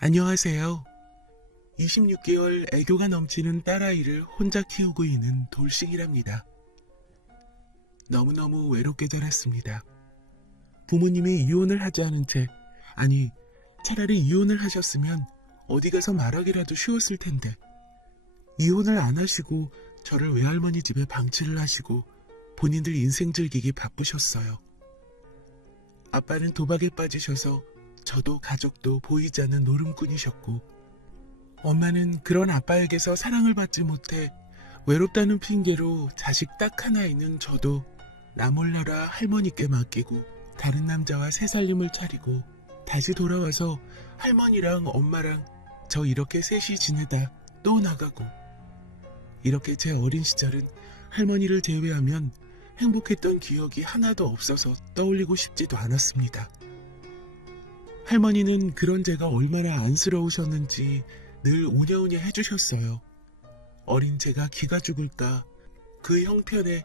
안녕하세요. 26개월 애교가 넘치는 딸아이를 혼자 키우고 있는 돌싱이랍니다. 너무너무 외롭게 자랐습니다. 부모님이 이혼을 하지 않은 채, 아니, 차라리 이혼을 하셨으면 어디 가서 말하기라도 쉬웠을 텐데, 이혼을 안 하시고 저를 외할머니 집에 방치를 하시고 본인들 인생 즐기기 바쁘셨어요. 아빠는 도박에 빠지셔서 저도 가족도 보이지 않는 노름꾼이셨고, 엄마는 그런 아빠에게서 사랑을 받지 못해 외롭다는 핑계로 자식 딱 하나 있는 저도 나 몰라라 할머니께 맡기고 다른 남자와 새 살림을 차리고 다시 돌아와서 할머니랑 엄마랑 저 이렇게 셋이 지내다 또 나가고, 이렇게 제 어린 시절은 할머니를 제외하면 행복했던 기억이 하나도 없어서 떠올리고 싶지도 않았습니다. 할머니는 그런 제가 얼마나 안쓰러우셨는지 늘 오냐오냐 해주셨어요. 어린 제가 기가 죽을까 그 형편에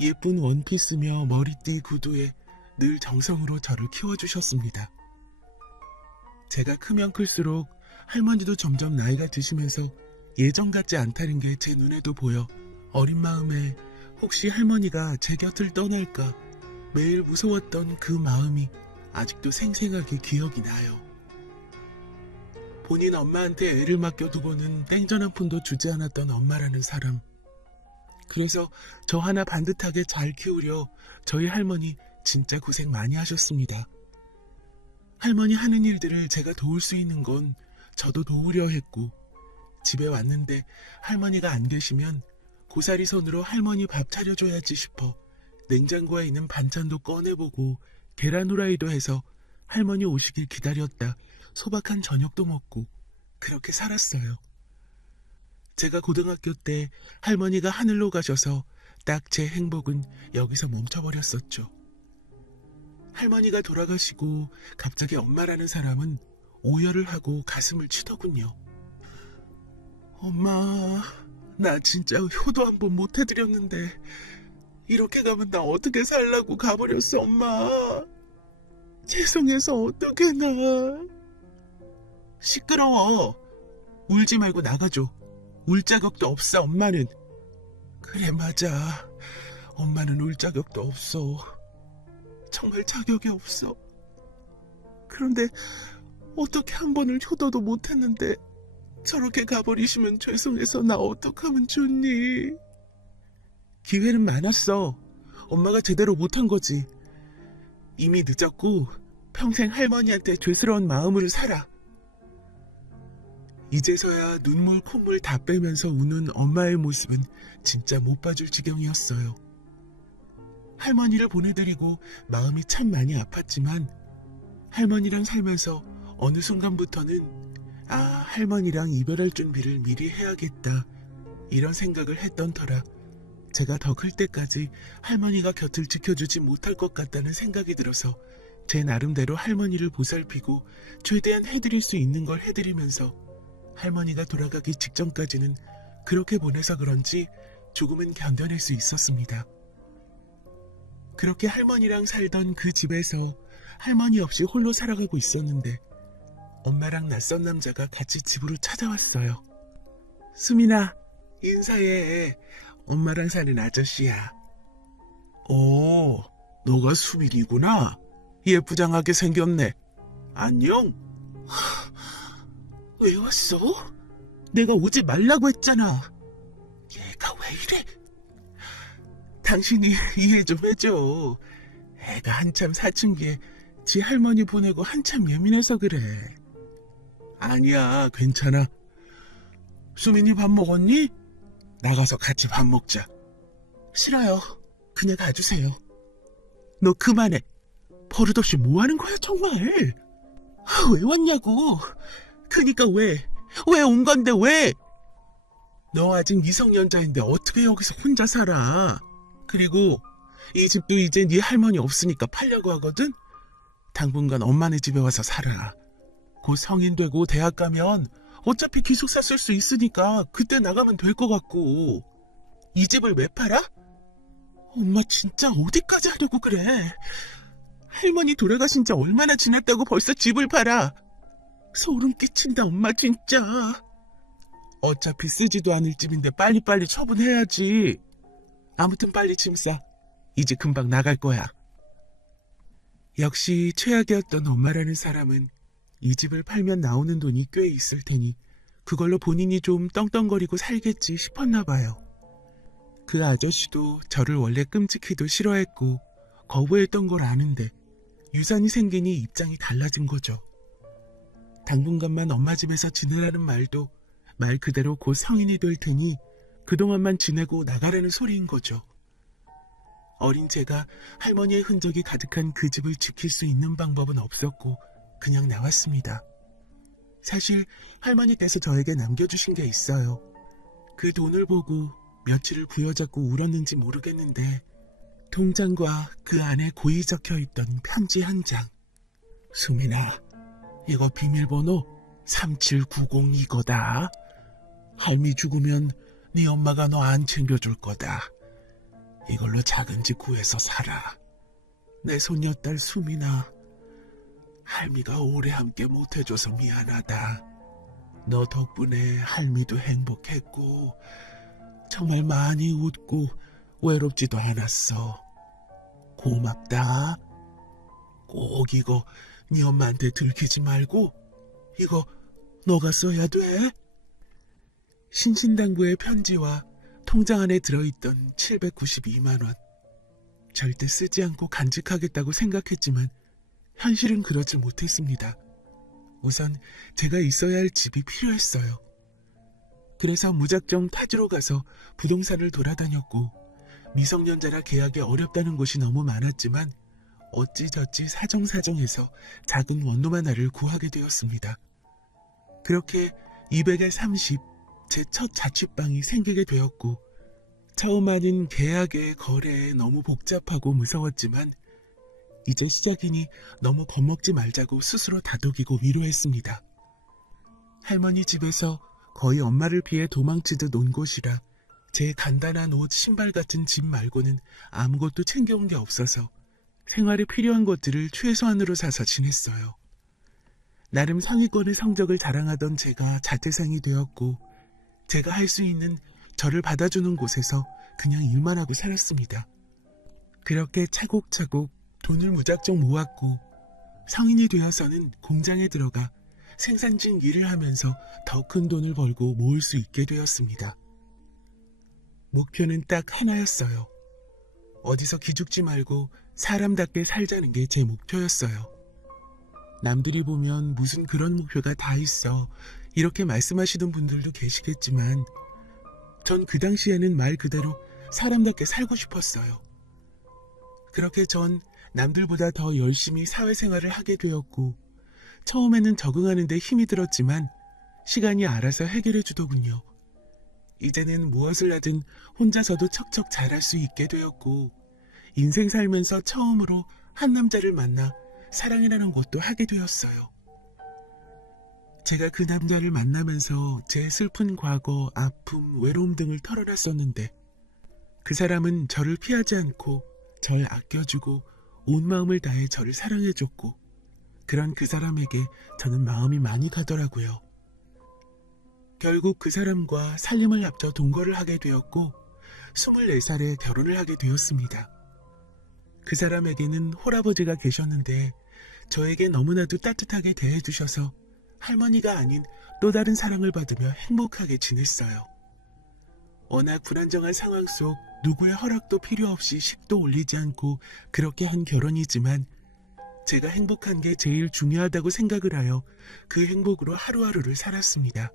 예쁜 원피스며 머리띠 구두에 늘 정성으로 저를 키워주셨습니다. 제가 크면 클수록 할머니도 점점 나이가 드시면서 예전 같지 않다는 게 제 눈에도 보여 어린 마음에 혹시 할머니가 제 곁을 떠날까 매일 무서웠던 그 마음이 아직도 생생하게 기억이 나요. 본인 엄마한테 애를 맡겨두고는 땡전 한 푼도 주지 않았던 엄마라는 사람. 그래서 저 하나 반듯하게 잘 키우려 저희 할머니 진짜 고생 많이 하셨습니다. 할머니 하는 일들을 제가 도울 수 있는 건 저도 도우려 했고, 집에 왔는데 할머니가 안 계시면 고사리 손으로 할머니 밥 차려줘야지 싶어 냉장고에 있는 반찬도 꺼내보고 계란 후라이도 해서 할머니 오시길 기다렸다 소박한 저녁도 먹고 그렇게 살았어요. 제가 고등학교 때 할머니가 하늘로 가셔서 딱 제 행복은 여기서 멈춰버렸었죠. 할머니가 돌아가시고 갑자기 엄마라는 사람은 오열을 하고 가슴을 치더군요. 엄마, 나 진짜 효도 한 번 못 해드렸는데 이렇게 가면 나 어떻게 살라고 가버렸어, 엄마. 죄송해서 어떡해나. 시끄러워. 울지 말고 나가줘. 울 자격도 없어, 엄마는. 그래, 맞아. 엄마는 울 자격도 없어. 정말 자격이 없어. 그런데 어떻게 한 번을 효도도 못했는데 저렇게 가버리시면 죄송해서 나 어떡하면 좋니? 기회는 많았어. 엄마가 제대로 못한 거지. 이미 늦었고 평생 할머니한테 죄스러운 마음으로 살아. 이제서야 눈물 콧물 다 빼면서 우는 엄마의 모습은 진짜 못 봐줄 지경이었어요. 할머니를 보내드리고 마음이 참 많이 아팠지만 할머니랑 살면서 어느 순간부터는 할머니랑 이별할 준비를 미리 해야겠다 이런 생각을 했던 터라 제가 더 클 때까지 할머니가 곁을 지켜주지 못할 것 같다는 생각이 들어서 제 나름대로 할머니를 보살피고 최대한 해드릴 수 있는 걸 해드리면서 할머니가 돌아가기 직전까지는 그렇게 보내서 그런지 조금은 견뎌낼 수 있었습니다. 그렇게 할머니랑 살던 그 집에서 할머니 없이 홀로 살아가고 있었는데 엄마랑 낯선 남자가 같이 집으로 찾아왔어요. 수민아, 인사해. 엄마랑 사는 아저씨야. 오, 너가 수민이구나. 예쁘장하게 생겼네. 안녕. 왜 왔어? 내가 오지 말라고 했잖아. 얘가 왜 이래? 당신이 이해 좀 해줘. 애가 한참 사춘기에 지 할머니 보내고 한참 예민해서 그래. 아니야, 괜찮아. 수민이 밥 먹었니? 나가서 같이 밥 먹자. 싫어요. 그냥 가주세요. 너 그만해. 버릇없이 뭐 하는 거야, 정말? 왜 왔냐고. 그니까 왜 온 건데 왜? 너 아직 미성년자인데 어떻게 여기서 혼자 살아? 그리고 이 집도 이제 네 할머니 없으니까 팔려고 하거든? 당분간 엄마네 집에 와서 살아. 곧 성인 되고 대학 가면 어차피 기숙사 쓸 수 있으니까 그때 나가면 될 것 같고. 이 집을 왜 팔아? 엄마 진짜 어디까지 하려고 그래? 할머니 돌아가신 지 얼마나 지났다고 벌써 집을 팔아? 소름 끼친다, 엄마 진짜. 어차피 쓰지도 않을 집인데 빨리빨리 처분해야지. 아무튼 빨리 짐 싸. 이제 금방 나갈 거야. 역시 최악이었던 엄마라는 사람은 이 집을 팔면 나오는 돈이 꽤 있을 테니 그걸로 본인이 좀 떵떵거리고 살겠지 싶었나 봐요. 그 아저씨도 저를 원래 끔찍히도 싫어했고 거부했던 걸 아는데 유산이 생기니 입장이 달라진 거죠. 당분간만 엄마 집에서 지내라는 말도 말 그대로 곧 성인이 될 테니 그동안만 지내고 나가라는 소리인 거죠. 어린 제가 할머니의 흔적이 가득한 그 집을 지킬 수 있는 방법은 없었고 그냥 나왔습니다. 사실 할머니께서 저에게 남겨주신 게 있어요. 그 돈을 보고 며칠을 부여잡고 울었는지 모르겠는데 통장과 그 안에 고이 적혀있던 편지 한 장. 수민아, 이거 비밀번호 3790 이거다. 할미 죽으면 네 엄마가 너 안 챙겨줄 거다. 이걸로 작은 집 구해서 살아. 내 손녀딸 수민아, 할미가 오래 함께 못해줘서 미안하다. 너 덕분에 할미도 행복했고 정말 많이 웃고 외롭지도 않았어. 고맙다. 꼭 이거 네 엄마한테 들키지 말고 이거 너가 써야 돼. 신신당부의 편지와 통장 안에 들어있던 792만 원. 절대 쓰지 않고 간직하겠다고 생각했지만 현실은 그러지 못했습니다. 우선 제가 있어야 할 집이 필요했어요. 그래서 무작정 타지로 가서 부동산을 돌아다녔고 미성년자라 계약이 어렵다는 곳이 너무 많았지만 어찌저찌 사정사정해서 작은 원룸 하나를 구하게 되었습니다. 그렇게 200에 30, 제 첫 자취방이 생기게 되었고 처음 하는 계약의 거래에 너무 복잡하고 무서웠지만 이제 시작이니 너무 겁먹지 말자고 스스로 다독이고 위로했습니다. 할머니 집에서 거의 엄마를 피해 도망치듯 온 곳이라 제 간단한 옷, 신발 같은 짐 말고는 아무것도 챙겨온 게 없어서 생활에 필요한 것들을 최소한으로 사서 지냈어요. 나름 상위권의 성적을 자랑하던 제가 자퇴상이 되었고 제가 할 수 있는 저를 받아주는 곳에서 그냥 일만 하고 살았습니다. 그렇게 차곡차곡 돈을 무작정 모았고 성인이 되어서는 공장에 들어가 생산직 일을 하면서 더 큰 돈을 벌고 모을 수 있게 되었습니다. 목표는 딱 하나였어요. 어디서 기죽지 말고 사람답게 살자는 게 제 목표였어요. 남들이 보면 무슨 그런 목표가 다 있어 이렇게 말씀하시던 분들도 계시겠지만 전 그 당시에는 말 그대로 사람답게 살고 싶었어요. 그렇게 전 남들보다 더 열심히 사회생활을 하게 되었고 처음에는 적응하는 데 힘이 들었지만 시간이 알아서 해결해 주더군요. 이제는 무엇을 하든 혼자서도 척척 잘할 수 있게 되었고 인생 살면서 처음으로 한 남자를 만나 사랑이라는 것도 하게 되었어요. 제가 그 남자를 만나면서 제 슬픈 과거, 아픔, 외로움 등을 털어놨었는데 그 사람은 저를 피하지 않고 절 아껴주고 온 마음을 다해 저를 사랑해줬고 그런 그 사람에게 저는 마음이 많이 가더라고요. 결국 그 사람과 살림을 합쳐 동거를 하게 되었고 24살에 결혼을 하게 되었습니다. 그 사람에게는 홀아버지가 계셨는데 저에게 너무나도 따뜻하게 대해주셔서 할머니가 아닌 또 다른 사랑을 받으며 행복하게 지냈어요. 워낙 불안정한 상황 속 누구의 허락도 필요 없이 식도 올리지 않고 그렇게 한 결혼이지만 제가 행복한 게 제일 중요하다고 생각을 하여 그 행복으로 하루하루를 살았습니다.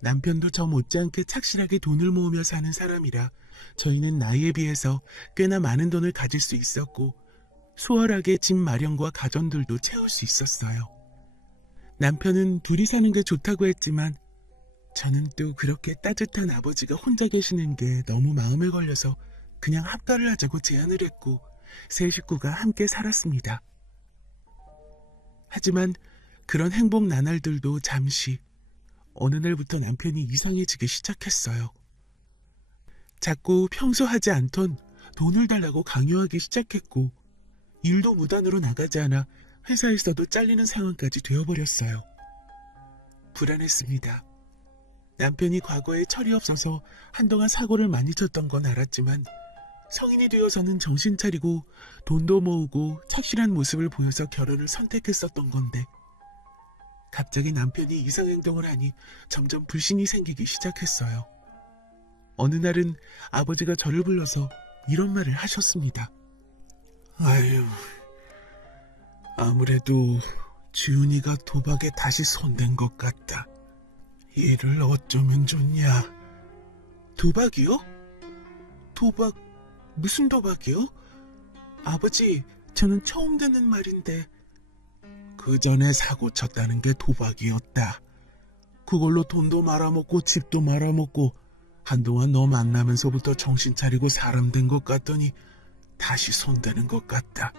남편도 저 못지않게 착실하게 돈을 모으며 사는 사람이라 저희는 나이에 비해서 꽤나 많은 돈을 가질 수 있었고 수월하게 집 마련과 가전들도 채울 수 있었어요. 남편은 둘이 사는 게 좋다고 했지만 저는 또 그렇게 따뜻한 아버지가 혼자 계시는 게 너무 마음에 걸려서 그냥 합가를 하자고 제안을 했고 세 식구가 함께 살았습니다. 하지만 그런 행복 나날들도 잠시 어느 날부터 남편이 이상해지기 시작했어요. 자꾸 평소 하지 않던 돈을 달라고 강요하기 시작했고 일도 무단으로 나가지 않아 회사에서도 잘리는 상황까지 되어버렸어요. 불안했습니다. 남편이 과거에 철이 없어서 한동안 사고를 많이 쳤던 건 알았지만 성인이 되어서는 정신 차리고 돈도 모으고 착실한 모습을 보여서 결혼을 선택했었던 건데 갑자기 남편이 이상행동을 하니 점점 불신이 생기기 시작했어요. 어느 날은 아버지가 저를 불러서 이런 말을 하셨습니다. 아유, 아무래도 지훈이가 도박에 다시 손댄 것 같다. 이를 어쩌면 좋냐? 도박이요? 도박, 무슨 도박이요? 아버지, 저는 처음 듣는 말인데. 그 전에 사고 쳤다는 게 도박이었다. 그걸로 돈도 말아먹고 집도 말아먹고 한동안 너 만나면서부터 정신 차리고 사람 된 것 같더니 다시 손대는 것 같다.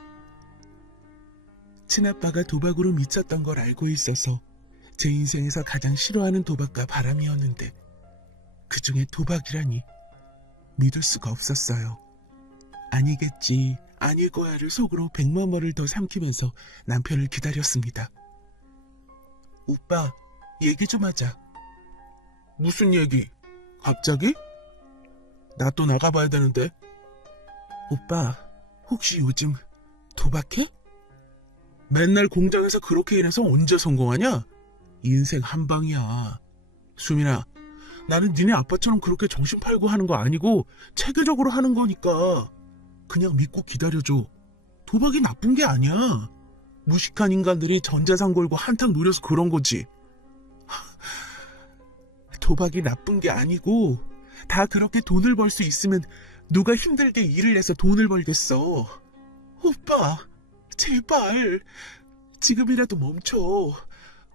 친아빠가 도박으로 미쳤던 걸 알고 있어서 제 인생에서 가장 싫어하는 도박과 바람이었는데 그 중에 도박이라니 믿을 수가 없었어요. 아니겠지, 아닐 거야를 속으로 100만번을 더 삼키면서 남편을 기다렸습니다. 오빠, 얘기 좀 하자. 무슨 얘기? 갑자기? 나 또 나가봐야 되는데. 오빠, 혹시 요즘 도박해? 맨날 공장에서 그렇게 일해서 언제 성공하냐? 인생 한 방이야. 수민아, 나는 니네 아빠처럼 그렇게 정신 팔고 하는 거 아니고 체계적으로 하는 거니까 그냥 믿고 기다려줘. 도박이 나쁜 게 아니야. 무식한 인간들이 전재산 걸고 한탕 노려서 그런 거지. 도박이 나쁜 게 아니고 다 그렇게 돈을 벌 수 있으면 누가 힘들게 일을 해서 돈을 벌겠어. 오빠, 제발 지금이라도 멈춰.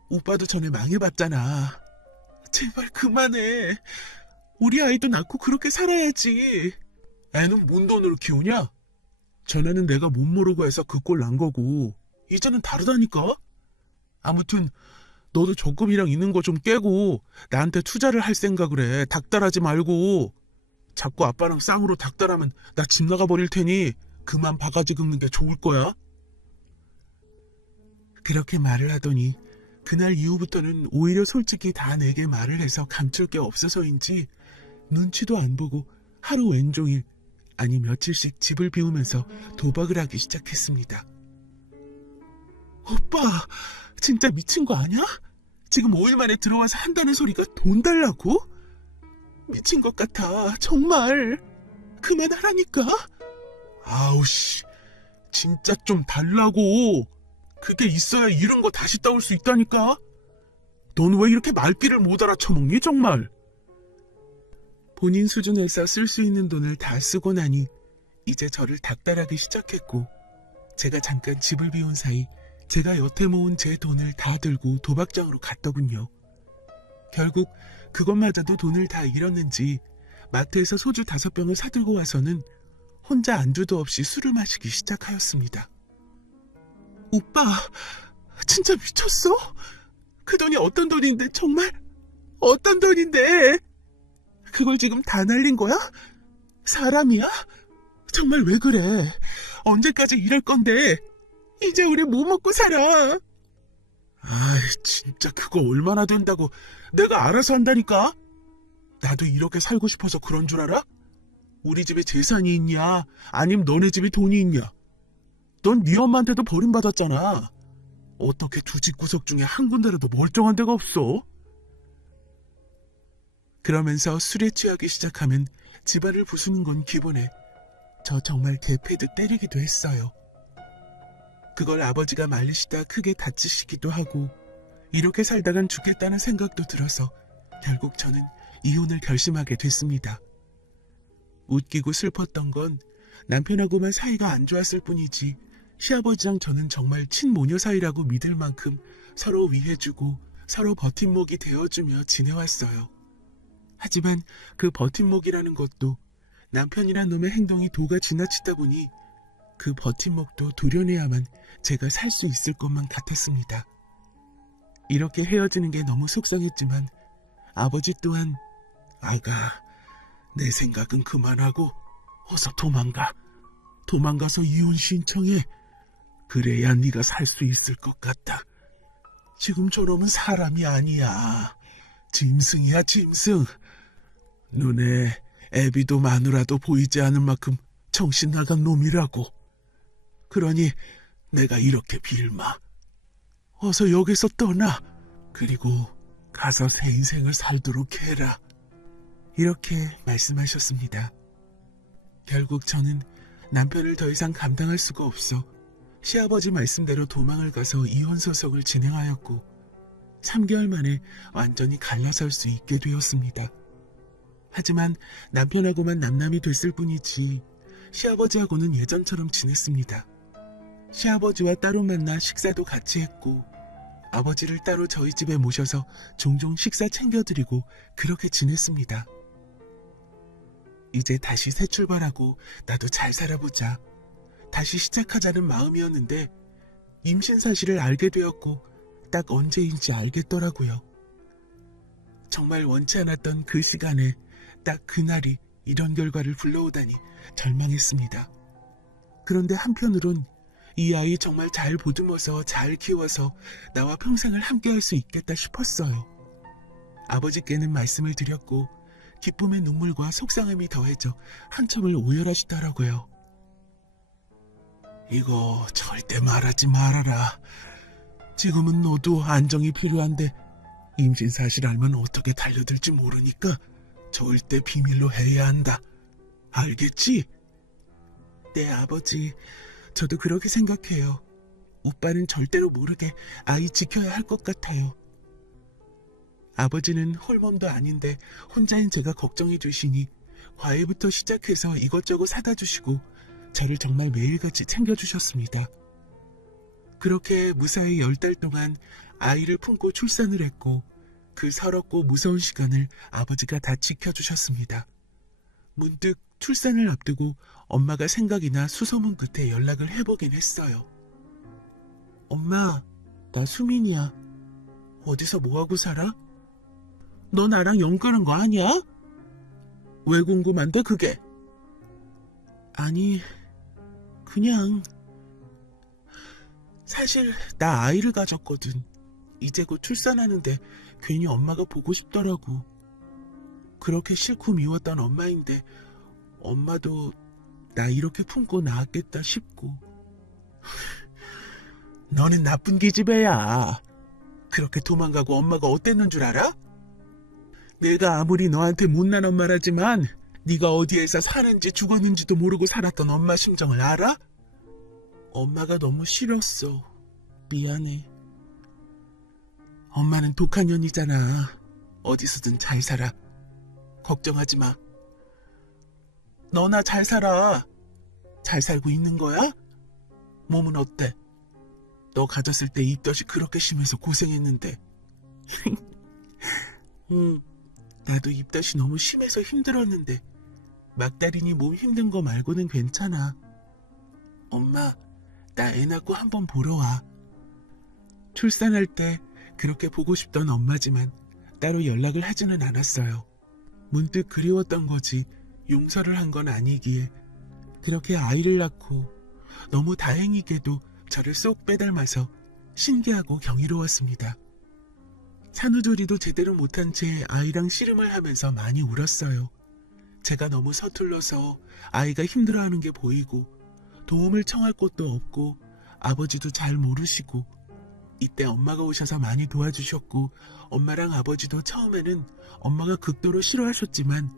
오빠도 전에 망해봤잖아. 제발 그만해. 우리 아이도 낳고 그렇게 살아야지. 애는 뭔 돈으로 키우냐? 전에는 내가 못 모르고 해서 그 꼴 난 거고 이제는 다르다니까? 아무튼 너도 적금이랑 있는 거 좀 깨고 나한테 투자를 할 생각을 해. 닥달하지 말고. 자꾸 아빠랑 쌍으로 닥달하면 나 집 나가버릴 테니 그만 바가지 긁는 게 좋을 거야. 그렇게 말을 하더니 그날 이후부터는 오히려 솔직히 다 내게 말을 해서 감출 게 없어서인지 눈치도 안 보고 하루 왼종일 아니 며칠씩 집을 비우면서 도박을 하기 시작했습니다. 오빠, 진짜 미친 거 아니야? 지금 5일 만에 들어와서 한다는 소리가 돈 달라고? 미친 것 같아, 정말. 그만하라니까. 아우씨, 진짜 좀 달라고. 그게 있어야 이런 거 다시 따올 수 있다니까. 넌 왜 이렇게 말귀를 못 알아쳐먹니 정말? 본인 수준에서 쓸 수 있는 돈을 다 쓰고 나니 이제 저를 닥달하기 시작했고 제가 잠깐 집을 비운 사이 제가 여태 모은 제 돈을 다 들고 도박장으로 갔더군요. 결국 그것마저도 돈을 다 잃었는지 마트에서 소주 5병을 사들고 와서는 혼자 안주도 없이 술을 마시기 시작하였습니다. 오빠, 진짜 미쳤어? 그 돈이 어떤 돈인데 정말? 어떤 돈인데? 그걸 지금 다 날린 거야? 사람이야? 정말 왜 그래? 언제까지 이럴 건데? 이제 우리 뭐 먹고 살아? 아이, 진짜 그거 얼마나 된다고 내가 알아서 한다니까? 나도 이렇게 살고 싶어서 그런 줄 알아? 우리 집에 재산이 있냐? 아님 너네 집에 돈이 있냐? 넌 네 엄마한테도 버림받았잖아. 어떻게 두 집 구석 중에 한 군데라도 멀쩡한 데가 없어? 그러면서 술에 취하기 시작하면 집안을 부수는 건 기본에 저 정말 개패듯 때리기도 했어요. 그걸 아버지가 말리시다 크게 다치시기도 하고 이렇게 살다간 죽겠다는 생각도 들어서 결국 저는 이혼을 결심하게 됐습니다. 웃기고 슬펐던 건 남편하고만 사이가 안 좋았을 뿐이지 시아버지랑 저는 정말 친모녀 사이라고 믿을 만큼 서로 위해주고 서로 버팀목이 되어주며 지내왔어요. 하지만 그 버팀목이라는 것도 남편이란 놈의 행동이 도가 지나치다 보니 그 버팀목도 도려내야만 제가 살 수 있을 것만 같았습니다. 이렇게 헤어지는 게 너무 속상했지만 아버지 또한 아가, 내 생각은 그만하고 어서 도망가서 이혼 신청해. 그래야 네가 살 수 있을 것 같다. 지금 저놈은 사람이 아니야. 짐승이야, 짐승. 눈에 애비도 마누라도 보이지 않을 만큼 정신 나간 놈이라고. 그러니 내가 이렇게 빌마. 어서 여기서 떠나. 그리고 가서 새 인생을 살도록 해라. 이렇게 말씀하셨습니다. 결국 저는 남편을 더 이상 감당할 수가 없어 시아버지 말씀대로 도망을 가서 이혼 소송을 진행하였고 3개월 만에 완전히 갈라설 수 있게 되었습니다. 하지만 남편하고만 남남이 됐을 뿐이지 시아버지하고는 예전처럼 지냈습니다. 시아버지와 따로 만나 식사도 같이 했고 아버지를 따로 저희 집에 모셔서 종종 식사 챙겨드리고 그렇게 지냈습니다. 이제 다시 새 출발하고 나도 잘 살아보자. 다시 시작하자는 마음이었는데 임신 사실을 알게 되었고 딱 언제인지 알겠더라고요. 정말 원치 않았던 그 시간에 딱 그날이 이런 결과를 불러오다니 절망했습니다. 그런데 한편으론 이 아이 정말 잘 보듬어서 잘 키워서 나와 평생을 함께할 수 있겠다 싶었어요. 아버지께는 말씀을 드렸고 기쁨의 눈물과 속상함이 더해져 한참을 오열하시더라고요. 이거 절대 말하지 말아라. 지금은 너도 안정이 필요한데 임신 사실 알면 어떻게 달려들지 모르니까 절대 비밀로 해야 한다. 알겠지? 네, 아버지. 저도 그렇게 생각해요. 오빠는 절대로 모르게 아이 지켜야 할 것 같아요. 아버지는 홀몸도 아닌데 혼자인 제가 걱정이 되시니 과일부터 시작해서 이것저것 사다 주시고 저를 정말 매일같이 챙겨주셨습니다. 그렇게 무사히 10달 동안 아이를 품고 출산을 했고 그 서럽고 무서운 시간을 아버지가 다 지켜주셨습니다. 문득 출산을 앞두고 엄마가 생각이나 수소문 끝에 연락을 해보긴 했어요. 엄마, 나 수민이야. 어디서 뭐하고 살아? 너 나랑 연결한 거 아니야? 왜 궁금한데 그게? 아니, 그냥 사실 나 아이를 가졌거든. 이제 곧 출산하는데 괜히 엄마가 보고 싶더라고. 그렇게 싫고 미웠던 엄마인데 엄마도 나 이렇게 품고 낳았겠다 싶고. 너는 나쁜 기집애야. 그렇게 도망가고 엄마가 어땠는 줄 알아? 내가 아무리 너한테 못난 엄마라지만 네가 어디에서 사는지 죽었는지도 모르고 살았던 엄마 심정을 알아? 엄마가 너무 싫었어. 미안해. 엄마는 독한 년이잖아. 어디서든 잘 살아. 걱정하지 마. 너나 잘 살아. 잘 살고 있는 거야? 몸은 어때? 너 가졌을 때 입덧이 그렇게 심해서 고생했는데. 나도 입덧이 너무 심해서 힘들었는데 막달이니 몸 힘든 거 말고는 괜찮아. 엄마, 나 애 낳고 한번 보러 와. 출산할 때 그렇게 보고 싶던 엄마지만 따로 연락을 하지는 않았어요. 문득 그리웠던 거지 용서를 한 건 아니기에 그렇게 아이를 낳고 너무 다행히게도 저를 쏙 빼닮아서 신기하고 경이로웠습니다. 산후조리도 제대로 못한 채 아이랑 씨름을 하면서 많이 울었어요. 제가 너무 서툴러서 아이가 힘들어하는 게 보이고 도움을 청할 곳도 없고 아버지도 잘 모르시고 이때 엄마가 오셔서 많이 도와주셨고 엄마랑 아버지도 처음에는 엄마가 극도로 싫어하셨지만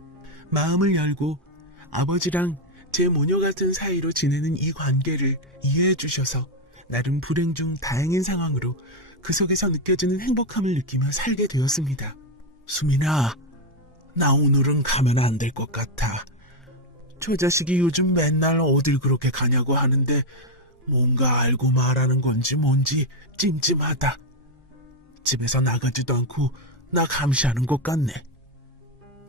마음을 열고 아버지랑 제 모녀 같은 사이로 지내는 이 관계를 이해해 주셔서 나름 불행 중 다행인 상황으로 그 속에서 느껴지는 행복함을 느끼며 살게 되었습니다. 수민아, 나 오늘은 가면 안 될 것 같아. 저 자식이 요즘 맨날 어딜 그렇게 가냐고 하는데 뭔가 알고 말하는 건지 뭔지 찜찜하다. 집에서 나가지도 않고 나 감시하는 것 같네.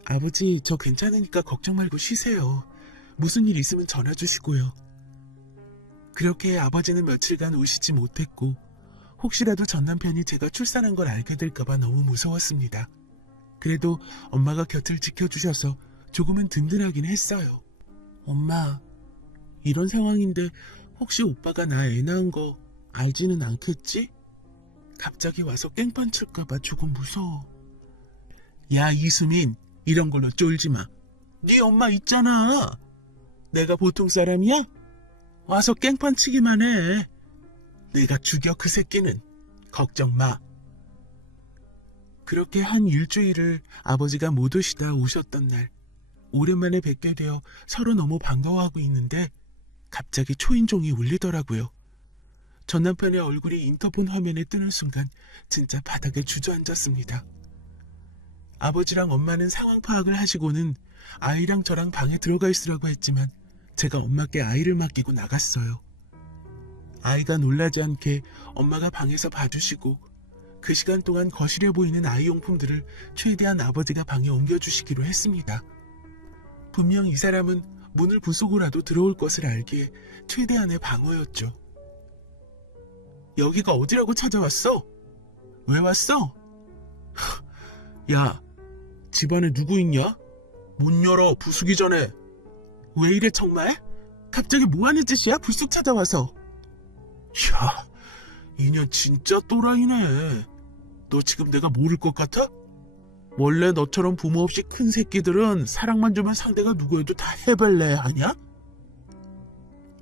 아버지, 저 괜찮으니까 걱정 말고 쉬세요. 무슨 일 있으면 전화 주시고요. 그렇게 아버지는 며칠간 오시지 못했고 혹시라도 전 남편이 제가 출산한 걸 알게 될까봐 너무 무서웠습니다. 그래도 엄마가 곁을 지켜주셔서 조금은 든든하긴 했어요. 엄마, 이런 상황인데 혹시 오빠가 나 애 낳은 거 알지는 않겠지? 갑자기 와서 깽판 칠까봐 조금 무서워. 야, 이수민, 이런 걸로 쫄지 마. 네 엄마 있잖아. 내가 보통 사람이야? 와서 깽판 치기만 해. 내가 죽여 그 새끼는. 걱정 마. 그렇게 한 일주일을 아버지가 못 오시다 오셨던 날, 오랜만에 뵙게 되어 서로 너무 반가워하고 있는데 갑자기 초인종이 울리더라고요. 전 남편의 얼굴이 인터폰 화면에 뜨는 순간 진짜 바닥에 주저앉았습니다. 아버지랑 엄마는 상황 파악을 하시고는 아이랑 저랑 방에 들어가 있으라고 했지만 제가 엄마께 아이를 맡기고 나갔어요. 아이가 놀라지 않게 엄마가 방에서 봐주시고 그 시간 동안 거실에 보이는 아이용품들을 최대한 아버지가 방에 옮겨주시기로 했습니다. 분명 이 사람은 문을 부수고라도 들어올 것을 알기에 최대한의 방어였죠. 여기가 어디라고 찾아왔어? 왜 왔어? 야, 집안에 누구 있냐? 문 열어, 부수기 전에. 왜 이래 정말? 갑자기 뭐하는 짓이야? 불쑥 찾아와서. 야, 이년 진짜 또라이네. 너 지금 내가 모를 것 같아? 원래 너처럼 부모 없이 큰 새끼들은 사랑만 주면 상대가 누구여도 다 해발레 하냐?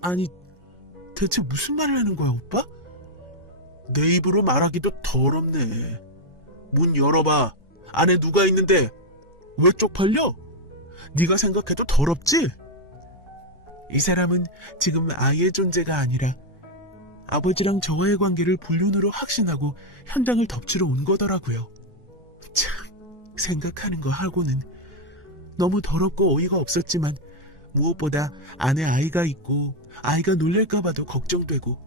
아니, 대체 무슨 말을 하는 거야, 오빠? 내 입으로 말하기도 더럽네. 문 열어봐. 안에 누가 있는데 왜 쪽팔려? 네가 생각해도 더럽지? 이 사람은 지금 아이의 존재가 아니라 아버지랑 저와의 관계를 불륜으로 확신하고 현장을 덮치러 온 거더라고요. 참, 생각하는 거 하고는 너무 더럽고 어이가 없었지만 무엇보다 안에 아이가 있고 아이가 놀랄까 봐도 걱정되고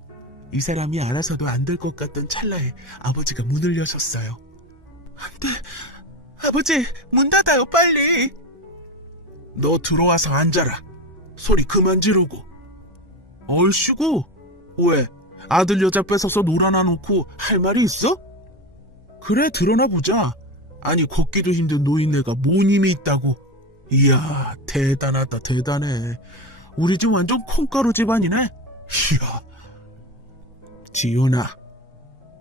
이 사람이 알아서도 안 될 것 같던 찰나에 아버지가 문을 여셨어요. 안 돼, 아버지, 문 닫아요, 빨리. 너 들어와서 앉아라. 소리 그만 지르고. 얼씨구, 왜? 아들 여자 뺏어서 놀아나 놓고 할 말이 있어? 그래, 드러나 보자. 아니, 걷기도 힘든 노인네가 뭔 힘이 있다고. 이야, 대단하다, 대단해. 우리 집 완전 콩가루 집안이네. 이야. 지연아,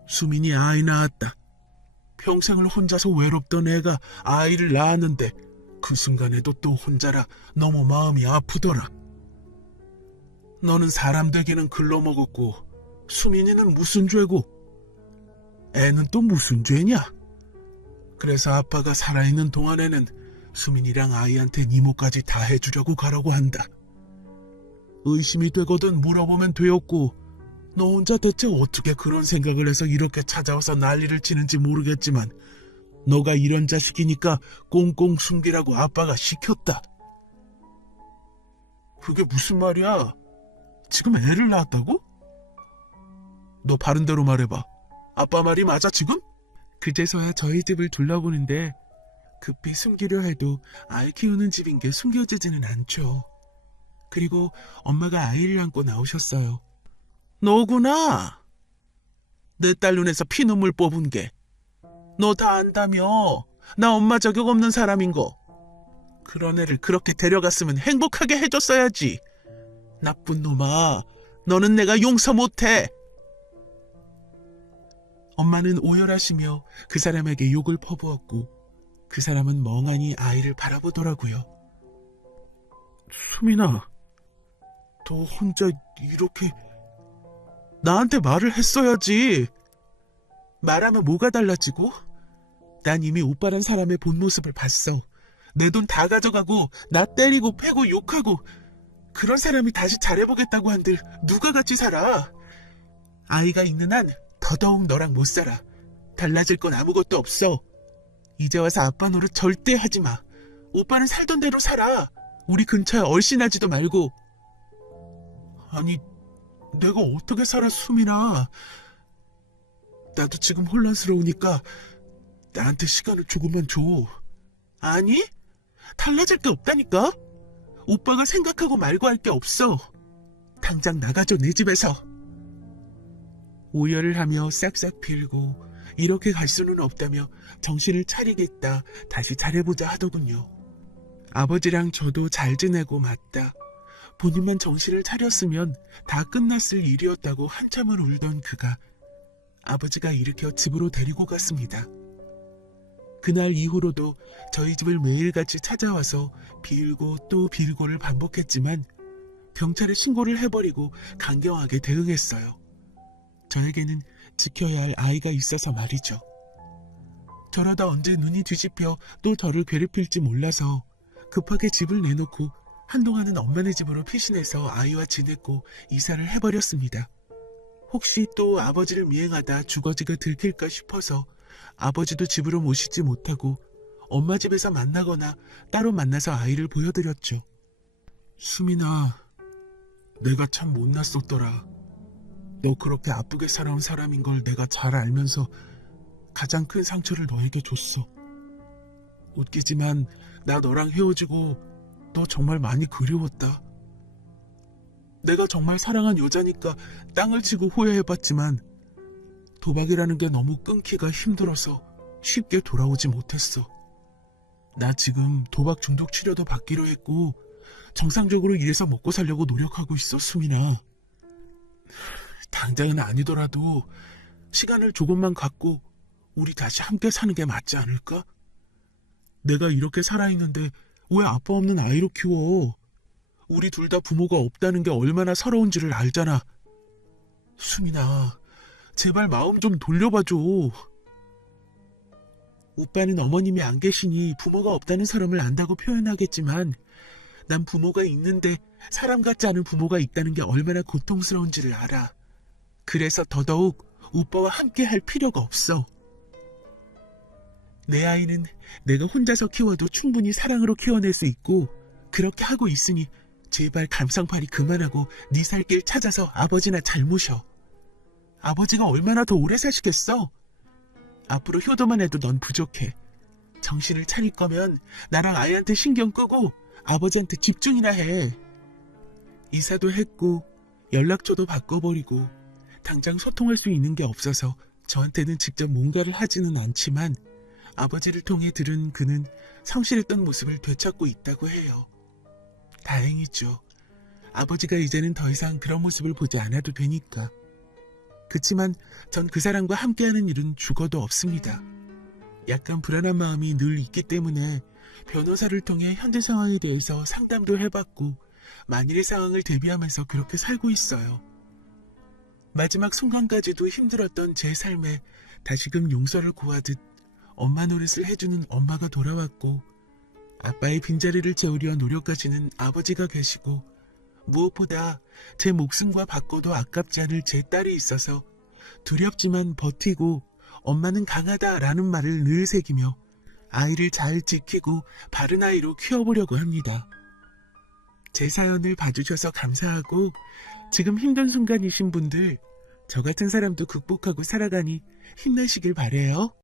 수민이 아이 낳았다. 평생을 혼자서 외롭던 애가 아이를 낳았는데 그 순간에도 또 혼자라 너무 마음이 아프더라. 너는 사람 되기는 글러먹었고 수민이는 무슨 죄고 애는 또 무슨 죄냐? 그래서 아빠가 살아있는 동안에는 수민이랑 아이한테 이모까지 다 해주려고 가라고 한다. 의심이 되거든 물어보면 되었고 너 혼자 대체 어떻게 그런 생각을 해서 이렇게 찾아와서 난리를 치는지 모르겠지만 너가 이런 자식이니까 꽁꽁 숨기라고 아빠가 시켰다. 그게 무슨 말이야? 지금 애를 낳았다고? 너 바른 대로 말해봐. 아빠 말이 맞아 지금? 그제서야 저희 집을 둘러보는데 급히 숨기려 해도 아이 키우는 집인 게 숨겨지지는 않죠. 그리고 엄마가 아이를 안고 나오셨어요. 너구나. 내 딸 눈에서 피눈물 뽑은 게. 너 다 안다며. 나 엄마 자격 없는 사람인 거. 그런 애를 그렇게 데려갔으면 행복하게 해줬어야지. 나쁜 놈아. 너는 내가 용서 못해. 엄마는 오열하시며 그 사람에게 욕을 퍼부었고 그 사람은 멍하니 아이를 바라보더라고요. 수민아, 너 혼자 이렇게... 나한테 말을 했어야지. 말하면 뭐가 달라지고? 난 이미 오빠란 사람의 본 모습을 봤어. 내 돈 다 가져가고 나 때리고 패고 욕하고 그런 사람이 다시 잘해보겠다고 한들 누가 같이 살아? 아이가 있는 한 더더욱 너랑 못 살아. 달라질 건 아무것도 없어. 이제 와서 아빠 노릇 절대 하지 마. 오빠는 살던 대로 살아. 우리 근처에 얼씬하지도 말고. 아니, 내가 어떻게 살아, 수민아. 나도 지금 혼란스러우니까 나한테 시간을 조금만 줘. 아니? 달라질 게 없다니까? 오빠가 생각하고 말고 할 게 없어. 당장 나가줘, 내 집에서. 오열을 하며 싹싹 빌고 이렇게 갈 수는 없다며 정신을 차리겠다, 다시 잘해보자 하더군요. 아버지랑 저도 잘 지내고 맞다. 본인만 정신을 차렸으면 다 끝났을 일이었다고 한참을 울던 그가 아버지가 일으켜 집으로 데리고 갔습니다. 그날 이후로도 저희 집을 매일같이 찾아와서 빌고 또 빌고를 반복했지만 경찰에 신고를 해버리고 강경하게 대응했어요. 저에게는 지켜야 할 아이가 있어서 말이죠. 저러다 언제 눈이 뒤집혀 또 저를 괴롭힐지 몰라서 급하게 집을 내놓고 한동안은 엄마네 집으로 피신해서 아이와 지냈고 이사를 해버렸습니다. 혹시 또 아버지를 미행하다 주거지가 들킬까 싶어서 아버지도 집으로 모시지 못하고 엄마 집에서 만나거나 따로 만나서 아이를 보여드렸죠. 수민아, 내가 참 못났었더라. 너 그렇게 아프게 살아온 사람인 걸 내가 잘 알면서 가장 큰 상처를 너에게 줬어. 웃기지만 나 너랑 헤어지고 너 정말 많이 그리웠다. 내가 정말 사랑한 여자니까 땅을 치고 후회해봤지만 도박이라는 게 너무 끊기가 힘들어서 쉽게 돌아오지 못했어. 나 지금 도박 중독 치료도 받기로 했고 정상적으로 일해서 먹고 살려고 노력하고 있어, 수민아. 당장은 아니더라도 시간을 조금만 갖고 우리 다시 함께 사는 게 맞지 않을까? 내가 이렇게 살아있는데 왜 아빠 없는 아이로 키워? 우리 둘 다 부모가 없다는 게 얼마나 서러운지를 알잖아. 수민아, 제발 마음 좀 돌려봐줘. 오빠는 어머님이 안 계시니 부모가 없다는 사람을 안다고 표현하겠지만 난 부모가 있는데 사람 같지 않은 부모가 있다는 게 얼마나 고통스러운지를 알아. 그래서 더더욱 오빠와 함께 할 필요가 없어. 내 아이는 내가 혼자서 키워도 충분히 사랑으로 키워낼 수 있고 그렇게 하고 있으니 제발 감상팔이 그만하고 네 살 길 찾아서 아버지나 잘 모셔. 아버지가 얼마나 더 오래 사시겠어? 앞으로 효도만 해도 넌 부족해. 정신을 차릴 거면 나랑 아이한테 신경 끄고 아버지한테 집중이나 해. 이사도 했고 연락처도 바꿔버리고 당장 소통할 수 있는 게 없어서 저한테는 직접 뭔가를 하지는 않지만 아버지를 통해 들은 그는 성실했던 모습을 되찾고 있다고 해요. 다행이죠. 아버지가 이제는 더 이상 그런 모습을 보지 않아도 되니까. 그치만 전 그 사람과 함께하는 일은 죽어도 없습니다. 약간 불안한 마음이 늘 있기 때문에 변호사를 통해 현재 상황에 대해서 상담도 해봤고 만일의 상황을 대비하면서 그렇게 살고 있어요. 마지막 순간까지도 힘들었던 제 삶에 다시금 용서를 구하듯 엄마 노릇을 해주는 엄마가 돌아왔고 아빠의 빈자리를 채우려 노력하시는 아버지가 계시고 무엇보다 제 목숨과 바꿔도 아깝지 않을 제 딸이 있어서 두렵지만 버티고 엄마는 강하다라는 말을 늘 새기며 아이를 잘 지키고 바른 아이로 키워보려고 합니다. 제 사연을 봐주셔서 감사하고 지금 힘든 순간이신 분들 저 같은 사람도 극복하고 살아가니 힘내시길 바래요.